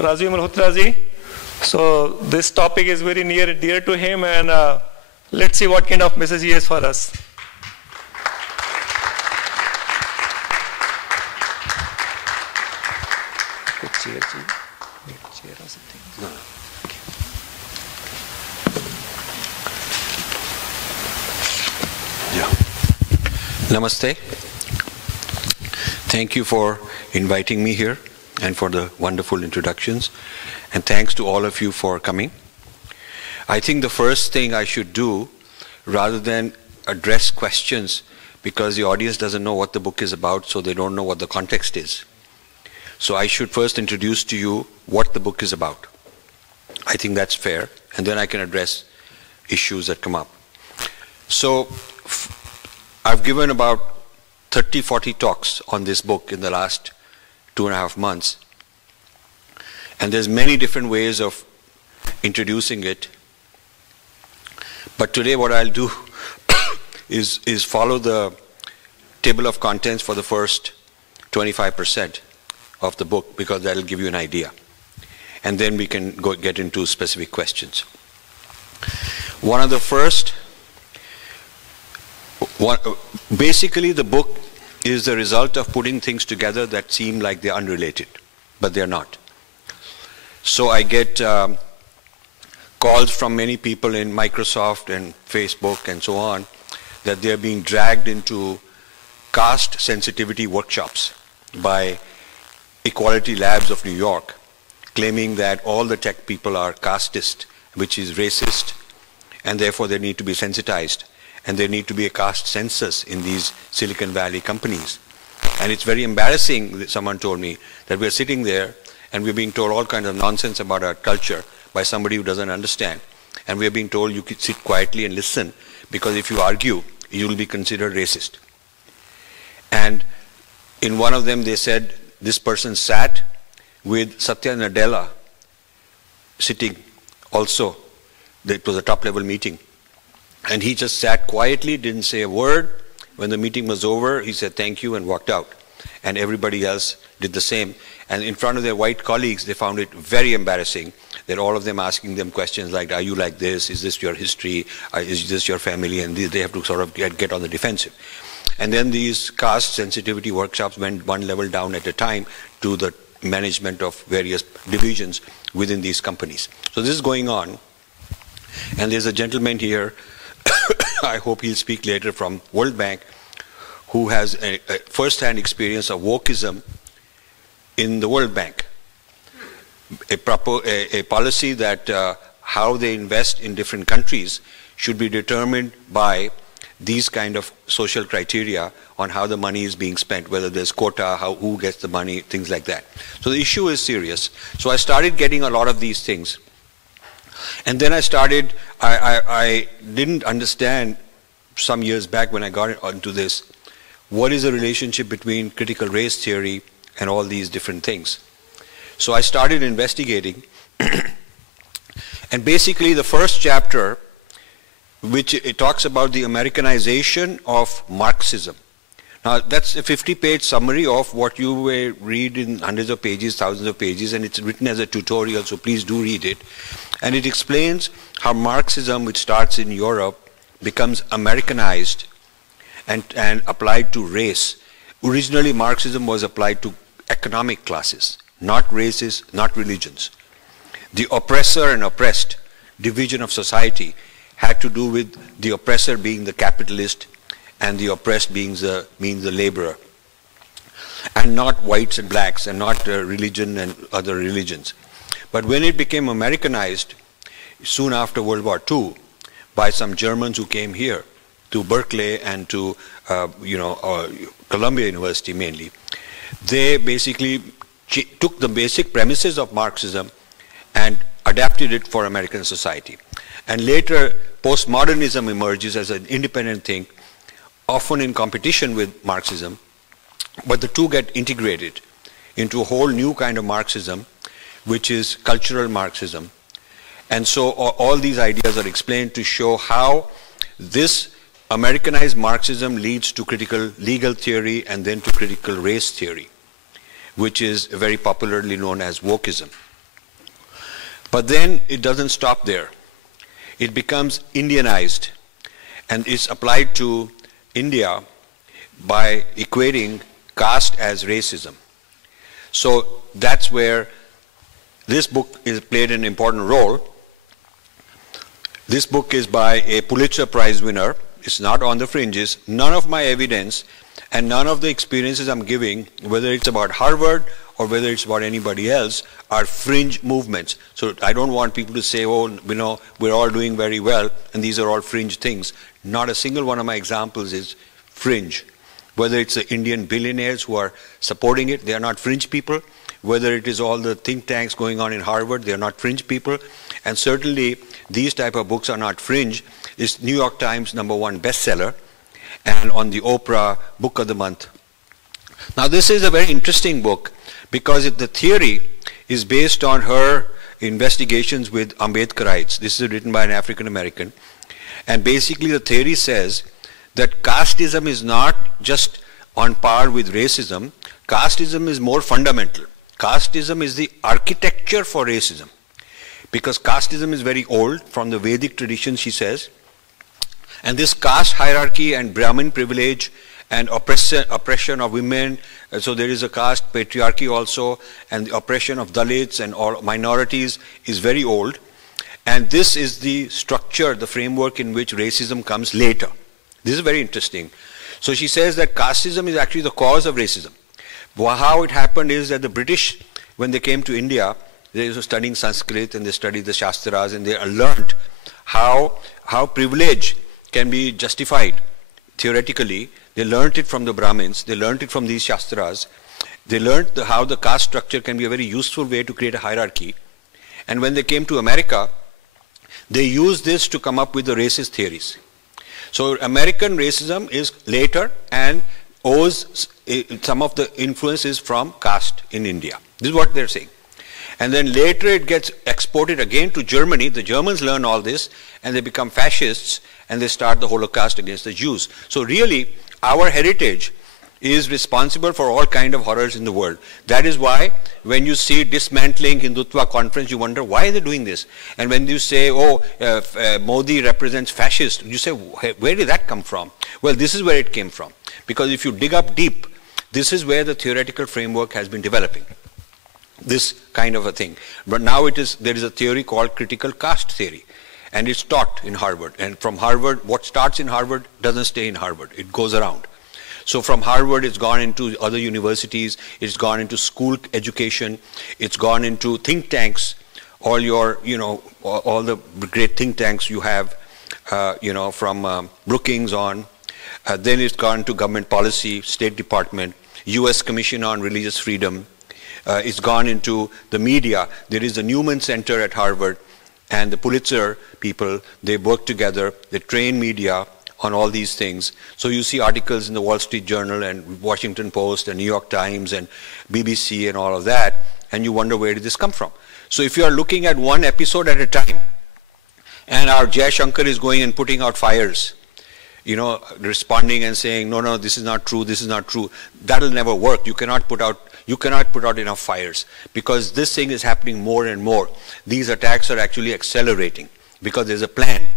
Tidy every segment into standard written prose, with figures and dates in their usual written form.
Rajiv Malhotra ji. So this topic is very near and dear to him, and let's see what kind of message he has for us. Chair or something. No. Yeah. Namaste. Thank you for inviting me here and for the wonderful introductions. And thanks to all of you for coming. I think the first thing I should do, rather than address questions, because the audience doesn't know what the book is about, so they don't know what the context is. So I should first introduce to you what the book is about. I think that's fair, and then I can address issues that come up. So I've given about 30, 40 talks on this book in the last 2.5 months. And there's many different ways of introducing it. But today what I'll do is follow the table of contents for the first 25% of the book, because that'll give you an idea. And then we can get into specific questions. Basically the book is the result of putting things together that seem like they're unrelated, but they're not. So I get calls from many people in Microsoft and Facebook and so on that they're being dragged into caste sensitivity workshops by Equality Labs of New York, claiming that all the tech people are casteist, which is racist, and therefore they need to be sensitized, and there need to be a caste census in these Silicon Valley companies. And it's very embarrassing, someone told me, that we're sitting there and we're being told all kinds of nonsense about our culture by somebody who doesn't understand. And we're being told you could sit quietly and listen, because if you argue, you will be considered racist. And in one of them they said this person sat with Satya Nadella sitting also. It was a top-level meeting. And he just sat quietly, didn't say a word. When the meeting was over, he said thank you and walked out. And everybody else did the same. And in front of their white colleagues, they found it very embarrassing that all of them asking them questions like, are you like this? Is this your history? Is this your family? And they have to sort of get on the defensive. And then these caste sensitivity workshops went one level down at a time to the management of various divisions within these companies. So this is going on. And there's a gentleman here, I hope he'll speak later, from World Bank, who has a first-hand experience of wokeism in the World Bank. A policy that how they invest in different countries should be determined by these kind of social criteria on how the money is being spent, whether there's quota, who gets the money, things like that. So the issue is serious. So I started getting a lot of these things. And then I didn't understand some years back when I got into this, what is the relationship between critical race theory and all these different things. So I started investigating. And basically the first chapter, which it talks about the Americanization of Marxism. Now that's a 50-page summary of what you will read in hundreds of pages, thousands of pages, and it's written as a tutorial, so please do read it. And it explains how Marxism, which starts in Europe, becomes Americanized and applied to race. Originally Marxism was applied to economic classes, not races, not religions. The oppressor and oppressed division of society had to do with the oppressor being the capitalist and the oppressed being the laborer, and not whites and blacks, and not religion and other religions. But when it became Americanized, soon after World War II, by some Germans who came here to Berkeley and to Columbia University mainly, they basically took the basic premises of Marxism and adapted it for American society. And later, postmodernism emerges as an independent thing, often in competition with Marxism, but the two get integrated into a whole new kind of Marxism, which is cultural Marxism. And so all these ideas are explained to show how this Americanized Marxism leads to critical legal theory and then to critical race theory, which is very popularly known as wokeism. But then it doesn't stop there. It becomes Indianized and is applied to India by equating caste as racism. So that's where this book is played an important role. This book is by a Pulitzer Prize winner. It's not on the fringes. None of my evidence and none of the experiences I'm giving, whether it's about Harvard or whether it's about anybody else, are fringe movements. So I don't want people to say, oh, you know, we're all doing very well and these are all fringe things. Not a single one of my examples is fringe. Whether it's the Indian billionaires who are supporting it, they are not fringe people. Whether it is all the think tanks going on in Harvard, they are not fringe people. And certainly these type of books are not fringe. It's New York Times #1 bestseller and on the Oprah Book of the Month. Now this is a very interesting book because the theory is based on her investigations with Ambedkarites. This is written by an African American. And basically the theory says that casteism is not just on par with racism. Casteism is more fundamental. Casteism is the architecture for racism. Because casteism is very old, from the Vedic tradition, she says. And this caste hierarchy and Brahmin privilege and oppression of women, so there is a caste patriarchy also, and the oppression of Dalits and all minorities is very old. And this is the structure, the framework in which racism comes later. This is very interesting. So she says that casteism is actually the cause of racism. How it happened is that the British, when they came to India, they were studying Sanskrit and they studied the Shastras and they learned how privilege can be justified theoretically. They learned it from the Brahmins, they learned it from these Shastras. They learned how the caste structure can be a very useful way to create a hierarchy. And when they came to America, they used this to come up with the racist theories. So American racism is later and owes some of the influences from caste in India. This is what they're saying. And then later it gets exported again to Germany. The Germans learn all this and they become fascists and they start the Holocaust against the Jews. So really our heritage is responsible for all kind of horrors in the world. That is why when you see dismantling Hindutva conference, you wonder why are they doing this? And when you say, oh, Modi represents fascists, you say, where did that come from? Well, this is where it came from. Because if you dig up deep, this is where the theoretical framework has been developing. This kind of a thing. But now there is a theory called critical caste theory. And it's taught in Harvard. And from Harvard, what starts in Harvard doesn't stay in Harvard. It goes around. So from Harvard, it's gone into other universities, it's gone into school education, it's gone into think tanks, all your, all the great think tanks you have, from Brookings on. Then it's gone to government policy, State Department, US Commission on Religious Freedom. It's gone into the media. There is the Newman Center at Harvard and the Pulitzer people, they work together, they train media on all these things. So you see articles in the Wall Street Journal and Washington Post and New York Times and BBC and all of that, and you wonder where did this come from. So if you are looking at one episode at a time, and our Jai Shankar is going and putting out fires, responding and saying, no, this is not true, this is not true, that'll never work. You cannot put out enough fires because this thing is happening more and more. These attacks are actually accelerating because there's a plan.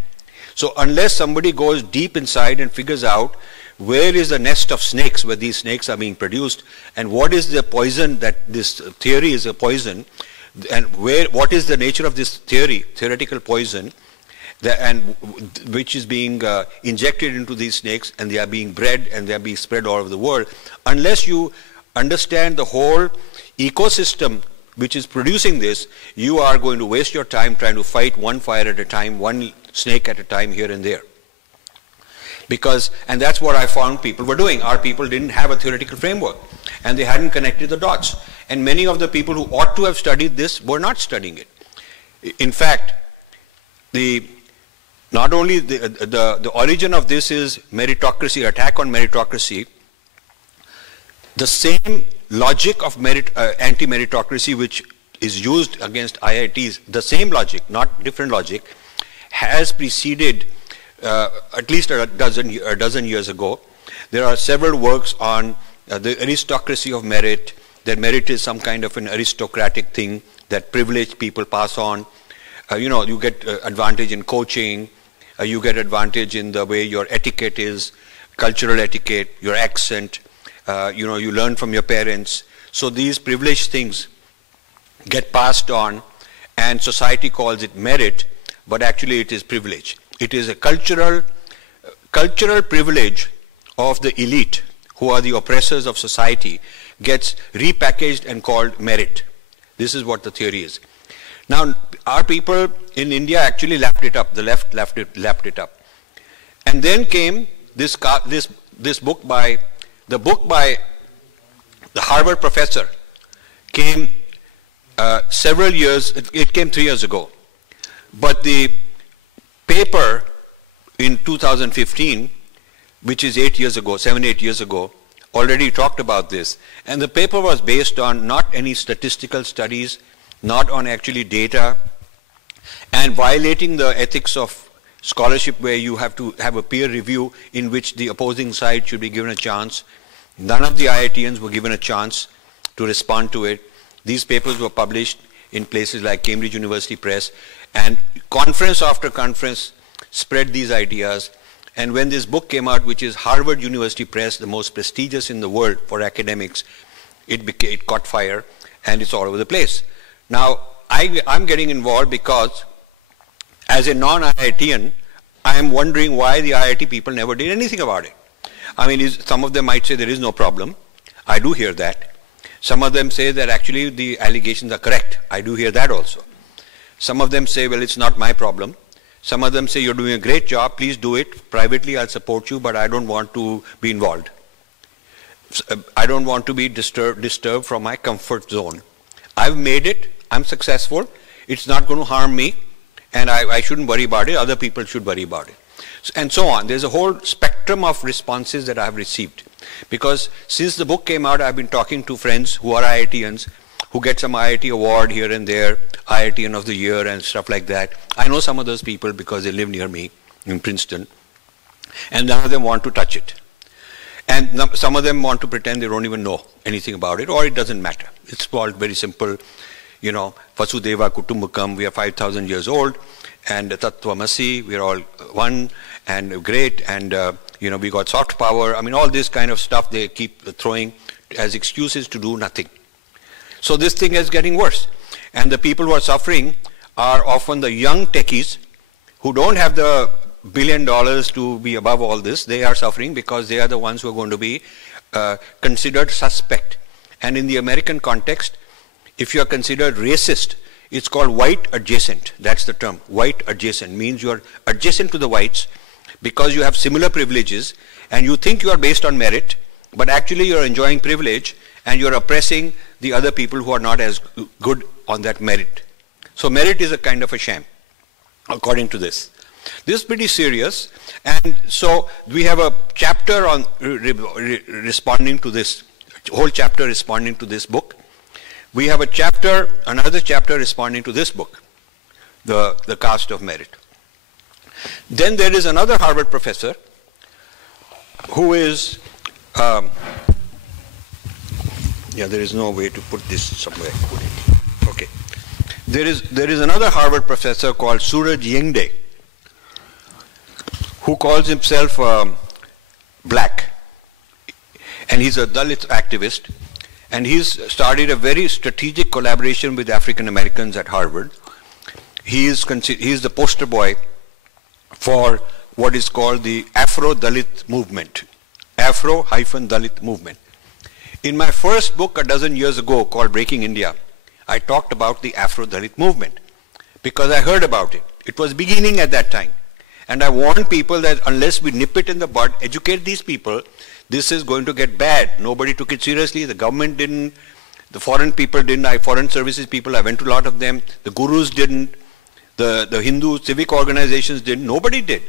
So unless somebody goes deep inside and figures out where is the nest of snakes where these snakes are being produced and what is the poison that this theory is a poison and what is the nature of this theoretical poison which is being injected into these snakes and they are being bred and they are being spread all over the world, unless you understand the whole ecosystem which is producing this, you are going to waste your time trying to fight one fire at a time, one snake at a time here and there. And that's what I found people were doing. Our people didn't have a theoretical framework and they hadn't connected the dots. And many of the people who ought to have studied this were not studying it. In fact, not only the origin of this is meritocracy, attack on meritocracy, the same logic of anti-meritocracy which is used against IITs, the same logic, not different logic, has preceded at least a dozen years ago. There are several works on the aristocracy of merit, that merit is some kind of an aristocratic thing that privileged people pass on You get advantage in coaching, you get advantage in the way your etiquette is, cultural etiquette, your accent, you learn from your parents. So these privileged things get passed on, and society calls it merit, but actually it is privilege. It is a cultural privilege of the elite, who are the oppressors of society, gets repackaged and called merit. This is what the theory is. Now, our people in India actually lapped it up. The left lapped it up. And then came this book by the Harvard professor came several years, it came 3 years ago. But the paper in 2015, which is 8 years ago, 7-8 years ago, already talked about this. And the paper was based on not any statistical studies, not on actually data, and violating the ethics of scholarship, where you have to have a peer review in which the opposing side should be given a chance. None of the IITians were given a chance to respond to it. These papers were published in places like Cambridge University Press, and conference after conference spread these ideas. And when this book came out, which is Harvard University Press, the most prestigious in the world for academics, it caught fire, and it's all over the place. Now, I'm getting involved because, as a non-IITian, I'm wondering why the IIT people never did anything about it. I mean, some of them might say there is no problem. I do hear that. Some of them say that actually the allegations are correct. I do hear that also. Some of them say, well, it's not my problem. Some of them say, you're doing a great job, please do it. Privately, I'll support you, but I don't want to be involved. I don't want to be disturbed from my comfort zone. I've made it, I'm successful, it's not going to harm me, and I shouldn't worry about it, other people should worry about it. And so on. There's a whole spectrum of responses that I've received. Because since the book came out, I've been talking to friends who are IITians, who get some IIT award here and there, IITian of the year and stuff like that. I know some of those people because they live near me in Princeton, and none of them want to touch it. And some of them want to pretend they don't even know anything about it, or it doesn't matter. It's all very simple, Vasudeva Kutumbakam, we are 5,000 years old, and Tattvamasi, we are all one, and great, and we got soft power. I mean, all this kind of stuff they keep throwing as excuses to do nothing. So this thing is getting worse. And the people who are suffering are often the young techies who don't have the $1 billion to be above all this. They are suffering because they are the ones who are going to be considered suspect. And in the American context, if you are considered racist, it's called white adjacent. That's the term. White adjacent means you are adjacent to the whites because you have similar privileges, and you think you are based on merit, but actually you are enjoying privilege and you are oppressing the other people who are not as good on that merit. So merit is a kind of a sham, according to this. This is pretty serious, and so we have a chapter on responding to this, whole chapter responding to this book. We have another chapter responding to this book, the Caste of Merit. Then there is another Harvard professor who is, there is no way to put this somewhere. Okay. There is another Harvard professor called Suraj Yengde, who calls himself black, and he's a Dalit activist, and he's started a very strategic collaboration with African Americans at Harvard. He is the poster boy for what is called the Afro-Dalit movement, Afro-Dalit movement. In my first book a dozen years ago called Breaking India, I talked about the Afro-Dalit movement because I heard about it. It was beginning at that time. And I warned people that unless we nip it in the bud, educate these people, this is going to get bad. Nobody took it seriously. The government didn't. The foreign people didn't. Foreign services people, I went to a lot of them. The gurus didn't. The Hindu civic organizations didn't. Nobody did.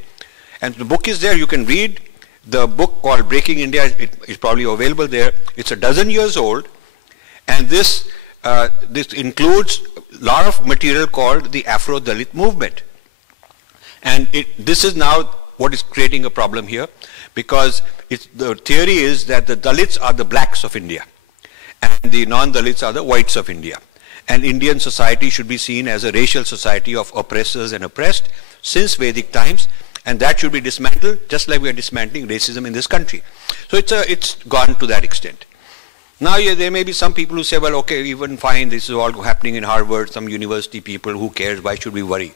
And the book is there. You can read the book called Breaking India. It is probably available there. It's a dozen years old. And this includes a lot of material called the Afro-Dalit movement. And this is now what is creating a problem here, because the theory is that the Dalits are the blacks of India and the non-Dalits are the whites of India. And Indian society should be seen as a racial society of oppressors and oppressed since Vedic times, and that should be dismantled just like we are dismantling racism in this country. So it's gone to that extent. Now there may be some people who say, well, okay, even fine, this is all happening in Harvard, some university people, who cares, why should we worry?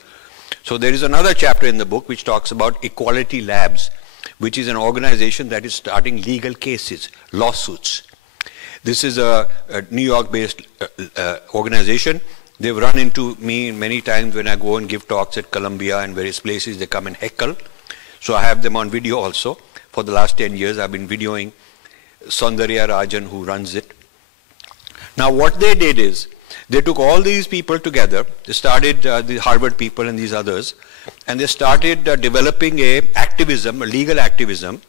So there is another chapter in the book which talks about Equality Labs, which is an organization that is starting legal cases, lawsuits. This is a New York-based organization. They've run into me many times when I go and give talks at Columbia and various places. They come and heckle. So I have them on video also. For the last 10 years, I've been videoing Saundarya Rajan, who runs it. Now what they did is, they took all these people together. They started, the Harvard people and these others, and they started developing a legal activism,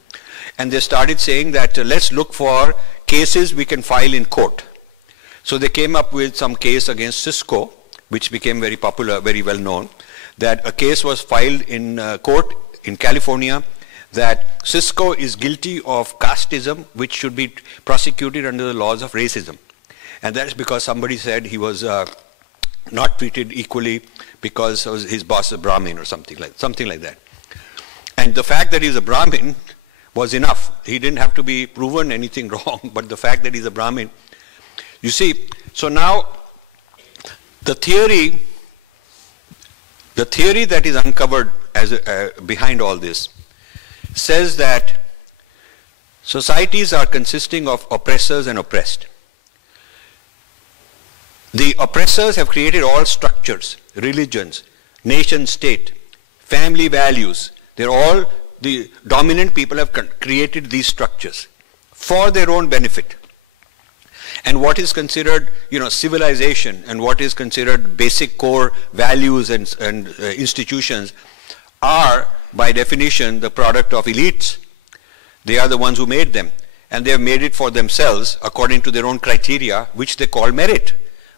and they started saying that let's look for cases we can file in court. So they came up with some case against Cisco, which became very popular, very well known, that a case was filed in court in California that Cisco is guilty of casteism, which should be prosecuted under the laws of racism. And that is because somebody said he was not treated equally because his boss is a Brahmin or something like that. And the fact that he's a Brahmin was enough. He didn't have to be proven anything wrong, but the fact that he's a Brahmin. You see, so now the theory that is uncovered as behind all this says that societies are consisting of oppressors and oppressed. The oppressors have created all structures, religions, nation state, family values. They're all, the dominant people have created these structures for their own benefit. And what is considered, civilization, and what is considered basic core values and institutions are, by definition, the product of elites. They are the ones who made them. And they have made it for themselves according to their own criteria, which they call merit.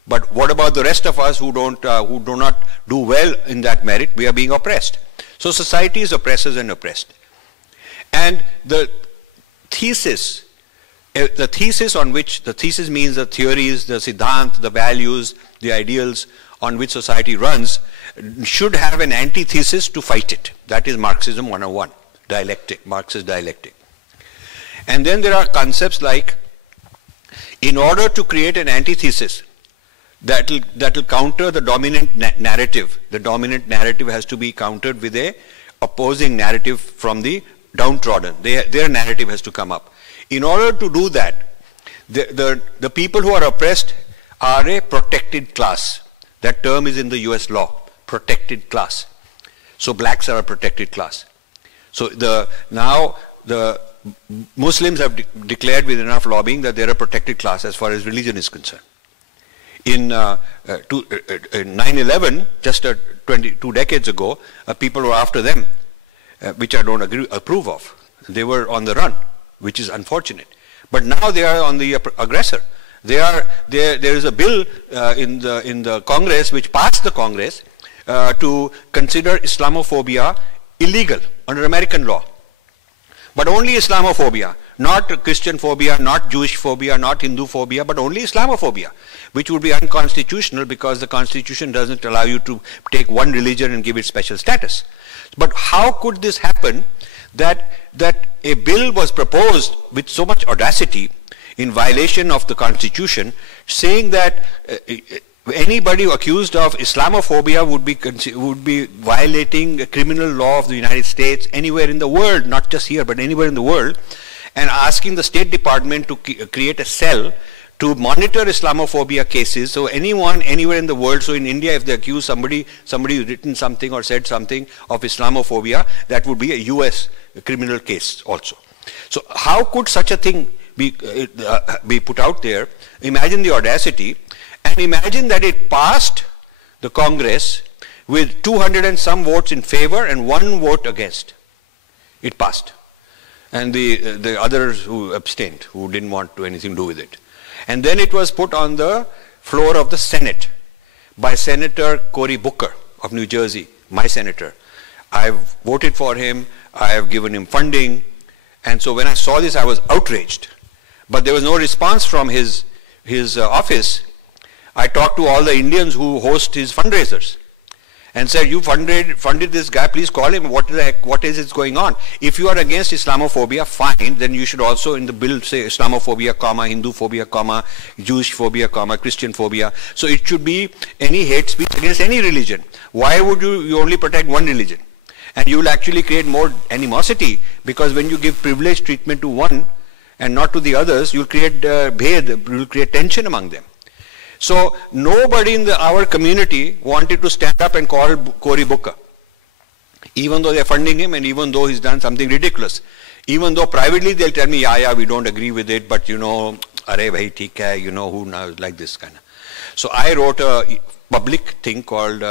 But what about the rest of us who do not do well in that merit? We are being oppressed. So society is oppressors and oppressed. And the thesis on which, the thesis means the theories, the siddhant, the values, the ideals on which society runs, should have an antithesis to fight it. That is Marxism 101, dialectic, Marxist dialectic. And then there are concepts like, in order to create an antithesis that will counter the dominant narrative, the dominant narrative has to be countered with a opposing narrative from the downtrodden. Their narrative has to come up. In order to do that, the people who are oppressed are a protected class. That term is in the US law, protected class. So blacks are a protected class. So now the Muslims have declared with enough lobbying that they're a protected class as far as religion is concerned. In 9/11, just 22 decades ago, people were after them, which I don't approve of. They were on the run, which is unfortunate. But now they are on the aggressor. There is a bill in the Congress, which passed the Congress, to consider Islamophobia illegal under American law. But only Islamophobia, not Christian phobia, not Jewish phobia, not Hindu phobia, but only Islamophobia, which would be unconstitutional because the Constitution doesn't allow you to take one religion and give it special status. But how could this happen that a bill was proposed with so much audacity in violation of the Constitution, saying that anybody accused of Islamophobia would be violating a criminal law of the United States anywhere in the world, not just here, but anywhere in the world, and asking the State Department to create a cell to monitor Islamophobia cases. So anyone, anywhere in the world, so in India, if they accuse somebody written something or said something of Islamophobia, that would be a US criminal case also. So how could such a thing be put out there? Imagine the audacity. And imagine that it passed the Congress with 200 and some votes in favor and 1 vote against. It passed. And the others who abstained, who didn't want to anything to do with it. And then it was put on the floor of the Senate by Senator Cory Booker of New Jersey, my senator. I've voted for him, I have given him funding, and so when I saw this I was outraged. But there was no response from his office. I talked to all the Indians who host his fundraisers and said, you funded this guy, please call him, what is it going on? If you are against Islamophobia, fine, then you should also in the bill say Islamophobia, comma, Hindu phobia, comma, Jewish phobia, comma, Christian phobia. So it should be any hate speech against any religion. Why would you only protect one religion? And you will actually create more animosity, because when you give privileged treatment to one and not to the others, you'll create bhed, you'll create tension among them. So nobody in our community wanted to stand up and call Cory Booker, even though they're funding him and even though he's done something ridiculous. Even though privately they'll tell me, yeah, we don't agree with it, but you know, arre bhai, theek hai, you know, who knows, like this kind of. So I wrote a public thing called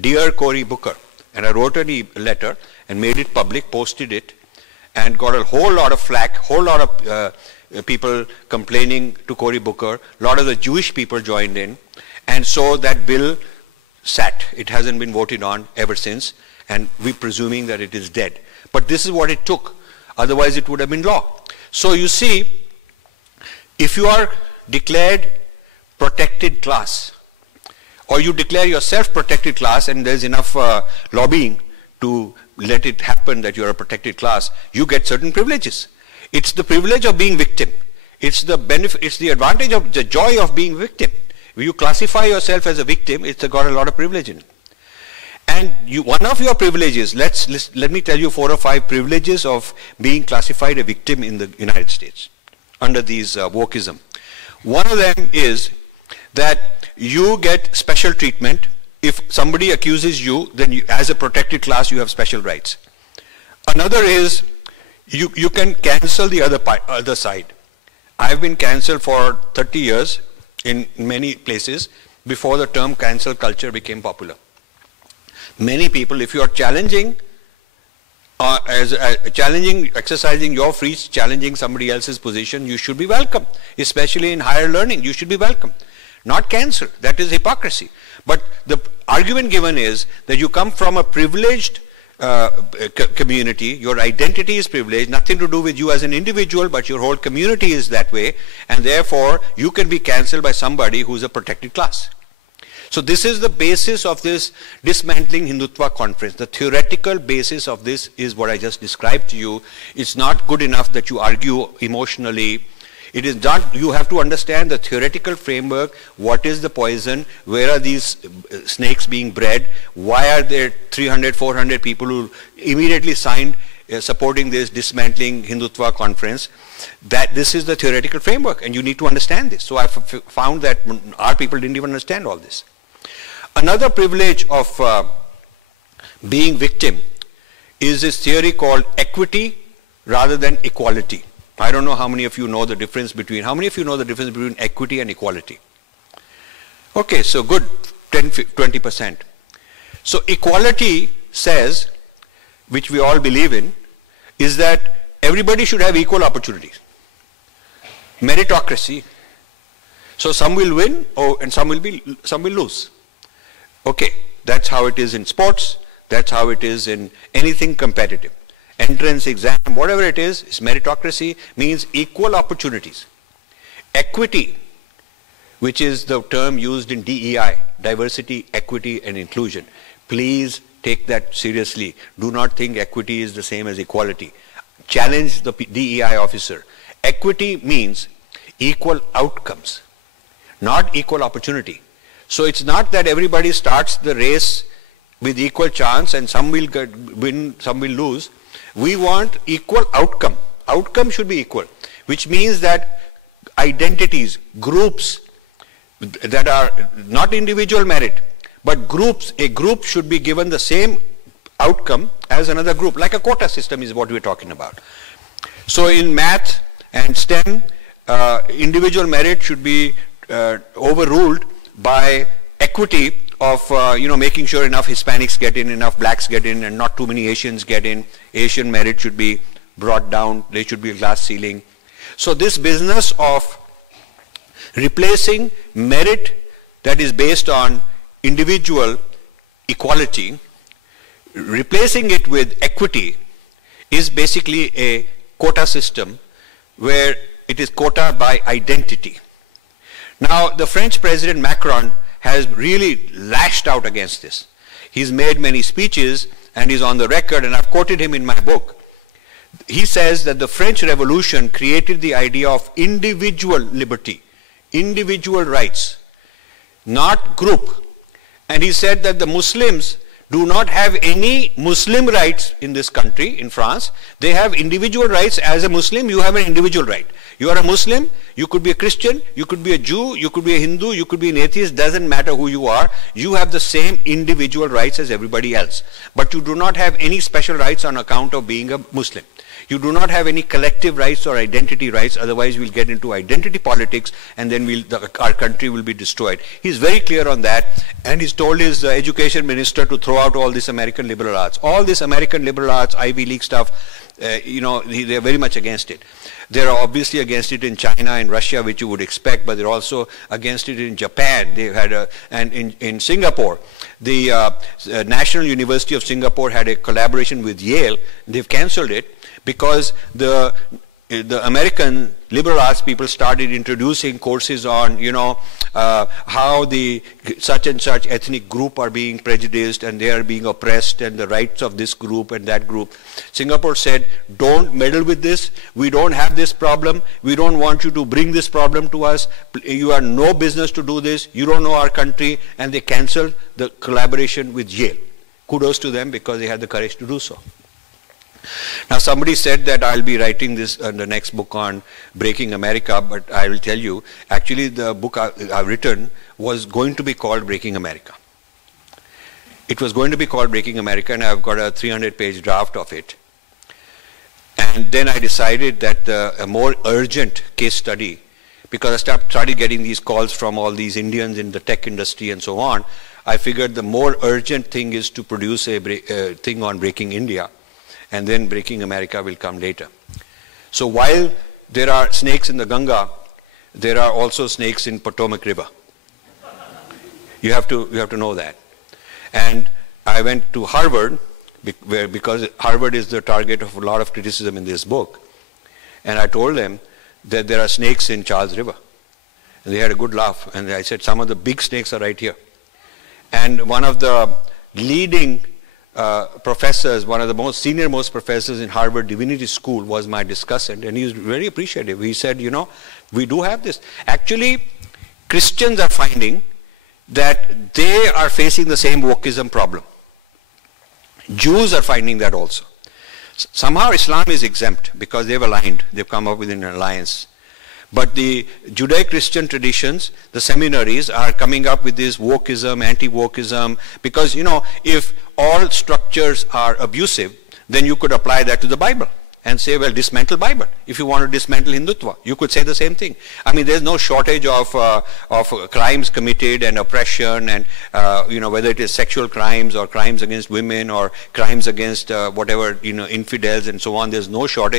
Dear Cory Booker, and I wrote a letter and made it public, posted it, and got a whole lot of flack, whole lot of people complaining to Cory Booker. A lot of the Jewish people joined in, and so that bill sat. It hasn't been voted on ever since, and we're presuming that it is dead. But this is what it took. Otherwise it would have been law. So you see, if you are declared protected class, or you declare yourself protected class and there's enough lobbying to let it happen that you're a protected class, you get certain privileges. It's the privilege of being victim. It's the benefit, it's the advantage of the joy of being victim. If you classify yourself as a victim, it's got a lot of privilege in it. And one of your privileges, let me tell you 4 or 5 privileges of being classified a victim in the United States under these wokeism. One of them is that you get special treatment. If somebody accuses you, then you, as a protected class, you have special rights. Another is you can cancel the other side. I've been cancelled for 30 years in many places before the term cancel culture became popular. Many people, if you are challenging, exercising your free, challenging somebody else's position, you should be welcome. Especially in higher learning, you should be welcome. Not cancelled. That is hypocrisy. But the argument given is that you come from a privileged community, your identity is privileged, nothing to do with you as an individual, but your whole community is that way, and therefore you can be cancelled by somebody who's a protected class. So this is the basis of this dismantling Hindutva conference. The theoretical basis of this is what I just described to you. It's not good enough that you argue emotionally. It is not, you have to understand the theoretical framework. What is the poison? Where are these snakes being bred? Why are there 300, 400 people who immediately signed supporting this dismantling Hindutva conference? That this is the theoretical framework, and you need to understand this. So I found that our people didn't even understand all this. Another privilege of being victim is this theory called equity rather than equality. I don't know how many of you know the difference between, equity and equality? Okay, so good, 20%. So equality says, which we all believe in, is that everybody should have equal opportunities. Meritocracy. So some will win, and some will lose. Okay, that's how it is in sports, that's how it is in anything competitive. Entrance exam, whatever it is meritocracy, means equal opportunities. Equity, which is the term used in DEI, diversity, equity and inclusion. Please take that seriously. Do not think equity is the same as equality. Challenge the DEI officer. Equity means equal outcomes, not equal opportunity. So it's not that everybody starts the race with equal chance and some will win, some will lose. We want equal outcome. Outcome should be equal, which means that identities, groups that are not individual merit, but groups, a group should be given the same outcome as another group, like a quota system is what we're talking about. So in math and STEM, individual merit should be overruled by equity of making sure enough Hispanics get in, enough blacks get in, and not too many Asians get in. Asian merit should be brought down. There should be a glass ceiling. So this business of replacing merit that is based on individual equality, replacing it with equity, is basically a quota system where it is quota by identity. Now, the French President Macron has really lashed out against this. He's made many speeches and he's on the record, and I've quoted him in my book. He says that the French Revolution created the idea of individual liberty, individual rights, not group. And he said that the Muslims do not have any Muslim rights in this country, in France. They have individual rights. As a Muslim, you have an individual right. You are a Muslim, you could be a Christian, you could be a Jew, you could be a Hindu, you could be an atheist, doesn't matter who you are. You have the same individual rights as everybody else. But you do not have any special rights on account of being a Muslim. You do not have any collective rights or identity rights, otherwise we'll get into identity politics and then our country will be destroyed. He's very clear on that, and he's told his education minister to throw out all this American liberal arts. All this American liberal arts, Ivy League stuff, they're very much against it. They're obviously against it in China and Russia, which you would expect, but they're also against it in Japan. They've had and in Singapore. The National University of Singapore had a collaboration with Yale. They've cancelled it because the American liberal arts people started introducing courses on, how the such and such ethnic group are being prejudiced and they are being oppressed and the rights of this group and that group. Singapore said, don't meddle with this. We don't have this problem. We don't want you to bring this problem to us. You have no business to do this. You don't know our country. And they cancelled the collaboration with Yale. Kudos to them because they had the courage to do so. Now somebody said that I'll be writing this the next book on breaking America, but I will tell you, actually the book I've written was going to be called Breaking America. It was going to be called Breaking America, and I've got a 300-page draft of it. And then I decided that a more urgent case study, because I started getting these calls from all these Indians in the tech industry and so on, I figured the more urgent thing is to produce a thing on breaking India. And then breaking America will come later. So while there are snakes in the Ganga, there are also snakes in Potomac River. You have to know that. And I went to Harvard because Harvard is the target of a lot of criticism in this book. And I told them that there are snakes in Charles River. And they had a good laugh. And I said, some of the big snakes are right here. And one of the leading professors, one of the senior-most professors in Harvard Divinity School was my discussant, and he was very appreciative. He said, we do have this. Actually, Christians are finding that they are facing the same wokeism problem. Jews are finding that also. Somehow Islam is exempt because they've aligned, they've come up with an alliance. But the Judeo-Christian traditions, the seminaries, are coming up with this wokeism, anti-wokeism, because, if all structures are abusive, then you could apply that to the Bible and say, well, dismantle Bible. If you want to dismantle Hindutva, you could say the same thing. I mean, there's no shortage of crimes committed and oppression and, whether it is sexual crimes or crimes against women or crimes against whatever, infidels and so on, there's no shortage.